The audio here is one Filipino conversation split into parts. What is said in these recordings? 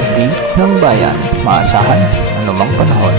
update ng bayan. Maasahan anumang panahon.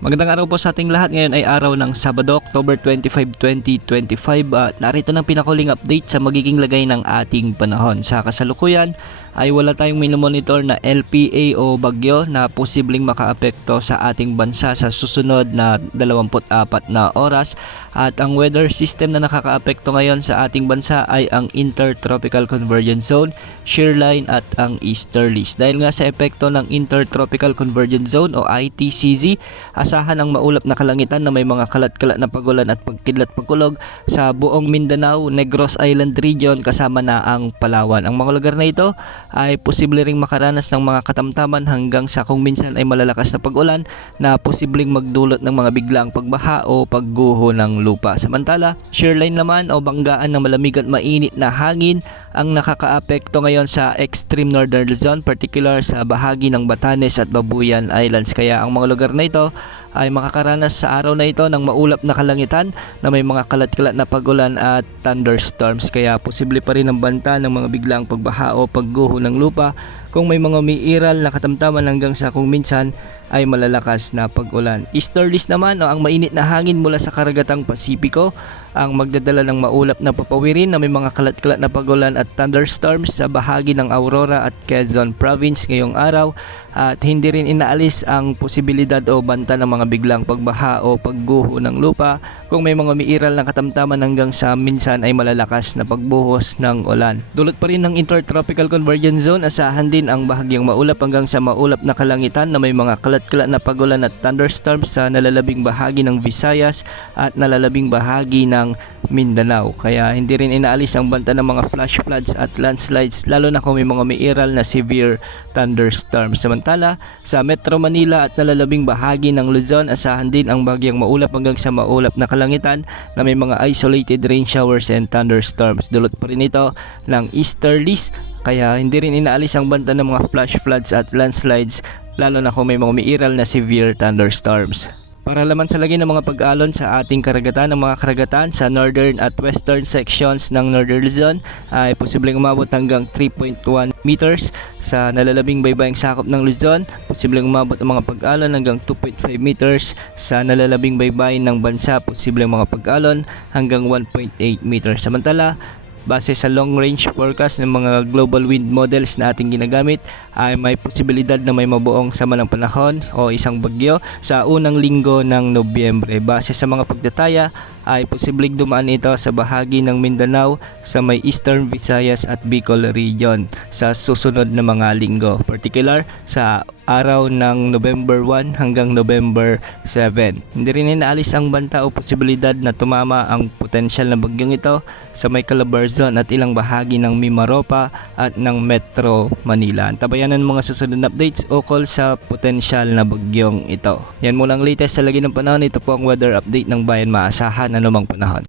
Magandang araw po sa ating lahat. Ngayon ay araw ng Sabado, October 25, 2025 at narito ng pinakuling update sa magiging lagay ng ating panahon. Sa kasalukuyan ay wala tayong minomonitor na LPA o bagyo na posibleng makaapekto sa ating bansa sa susunod na 24 na oras at ang weather system na nakakaapekto ngayon sa ating bansa ay ang Intertropical Convergence Zone, shear line at ang easterlies. Dahil nga sa epekto ng Intertropical Convergence Zone o ITCZ, asahan ang maulap na kalangitan na may mga kalat-kalat na pagulan at pagkidlat-pagkulog sa buong Mindanao, Negros Island region kasama na ang Palawan. Ang mga lugar na ito ay posible ring makaranas ng mga katamtaman hanggang sa kung minsan ay malalakas na pag-ulan na posibleng magdulot ng mga biglaang pagbaha o pagguho ng lupa. Samantala, shear line naman o banggaan ng malamig at mainit na hangin ang nakakaapekto ngayon sa extreme northern Luzon, particular sa bahagi ng Batanes at Babuyan Islands. Kaya ang mga lugar na ito ay makakaranas sa araw na ito ng maulap na kalangitan na may mga kalat-kalat na pagulan at thunderstorms. Kaya posible pa rin ang banta ng mga biglaang pagbaha o pagguho ng lupa kung may mga umiiral na katamtaman hanggang sa kung minsan ay malalakas na pag-ulan. Easterlies naman o ang mainit na hangin mula sa karagatang Pasipiko ang magdadala ng maulap na papawirin na may mga kalat-kalat na pagulan at thunderstorms sa bahagi ng Aurora at Quezon Province ngayong araw at hindi rin inaalis ang posibilidad o banta ng mga biglang pagbaha o pagguho ng lupa kung may mga umiiral na katamtaman hanggang sa minsan ay malalakas na pagbuhos ng ulan. Dulot pa rin ng Intertropical Convergence Zone, asahan din ang bahagyang maulap hanggang sa maulap na kalangitan na may mga kalat-kalat na pagulan at thunderstorms sa nalalabing bahagi ng Visayas at nalalabing bahagi ng Mindanao. Kaya hindi rin inaalis ang banta ng mga flash floods at landslides lalo na kung may mga umiiral na severe thunderstorms. Samantala, sa Metro Manila at nalalabing bahagi ng Luzon, asahan din ang bahagyang maulap hanggang sa maulap na kalangitan na may mga isolated rain showers and thunderstorms. Dulot pa rin ito ng easterlies, kaya hindi rin inaalis ang banta ng mga flash floods at landslides lalo na kung may mga umiiral na severe thunderstorms. Para laman sa lagi ng mga pag-alon sa ating karagatan, ng mga karagatan sa northern at western sections ng Northern Luzon ay posibleng umabot hanggang 3.1 meters. Sa nalalabing baybayang sakop ng Luzon, posibleng umabot ang mga pag-alon hanggang 2.5 meters. Sa nalalabing baybayin ng bansa, posibleng mga pag-alon hanggang 1.8 meters. Samantala, base sa long range forecast ng mga global wind models na ating ginagamit ay may posibilidad na may mabuong sama ng panahon o isang bagyo sa unang linggo ng Nobyembre. Base sa mga pagdataya ay posibleng dumaan ito sa bahagi ng Mindanao sa may Eastern Visayas at Bicol region sa susunod na mga linggo, particular sa araw ng November 1 hanggang November 7. Hindi rin inaalis ang banta o posibilidad na tumama ang potensyal na bagyong ito sa may Calabarzon at ilang bahagi ng Mimaropa at ng Metro Manila. Antabayan ang mga susunod na updates ukol sa potensyal na bagyong ito. Yan muna ang latest sa lagi ng panahon. Ito po ang weather update ng bayan. Maasahan anumang panahon.